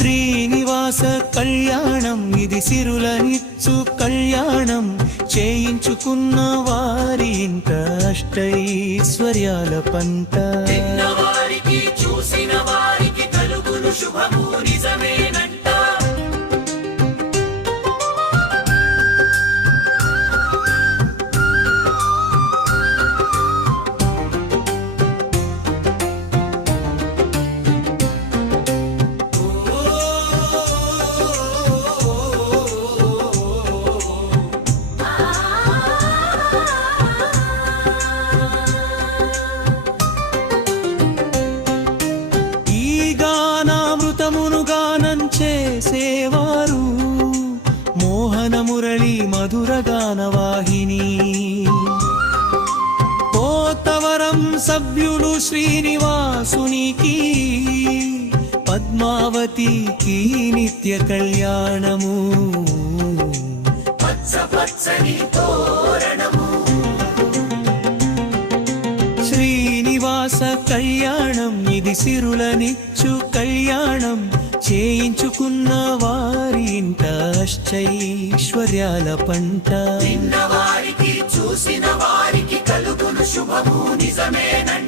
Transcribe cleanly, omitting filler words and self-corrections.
శ్రీనివాస కళ్యాణం ఇది సిరులనిచ్చు కళ్యాణం చేయించుకున్న వారి ఇంట అష్టైశ్వర్యాల పంట చూసిన వారికి కలుగును శుభము నిజమేనంట గానం చేసేవారు మోహన మురళి మధుర గానవాహిని పోతవరం సభ్యులు శ్రీనివాసునికి పద్మావతికి నిత్య కళ్యాణము పచ్చ పచ్చని తోరణము శ్రీనివాస కళ్యాణం ఇది సిరులనిచ్చు కళ్యాణం చేయించుకున్న వారి ఇంట అష్టైశ్వర్యాల పంట విన్న వారికి చూసిన వారికి కలుగును శుభము నిజమేనంట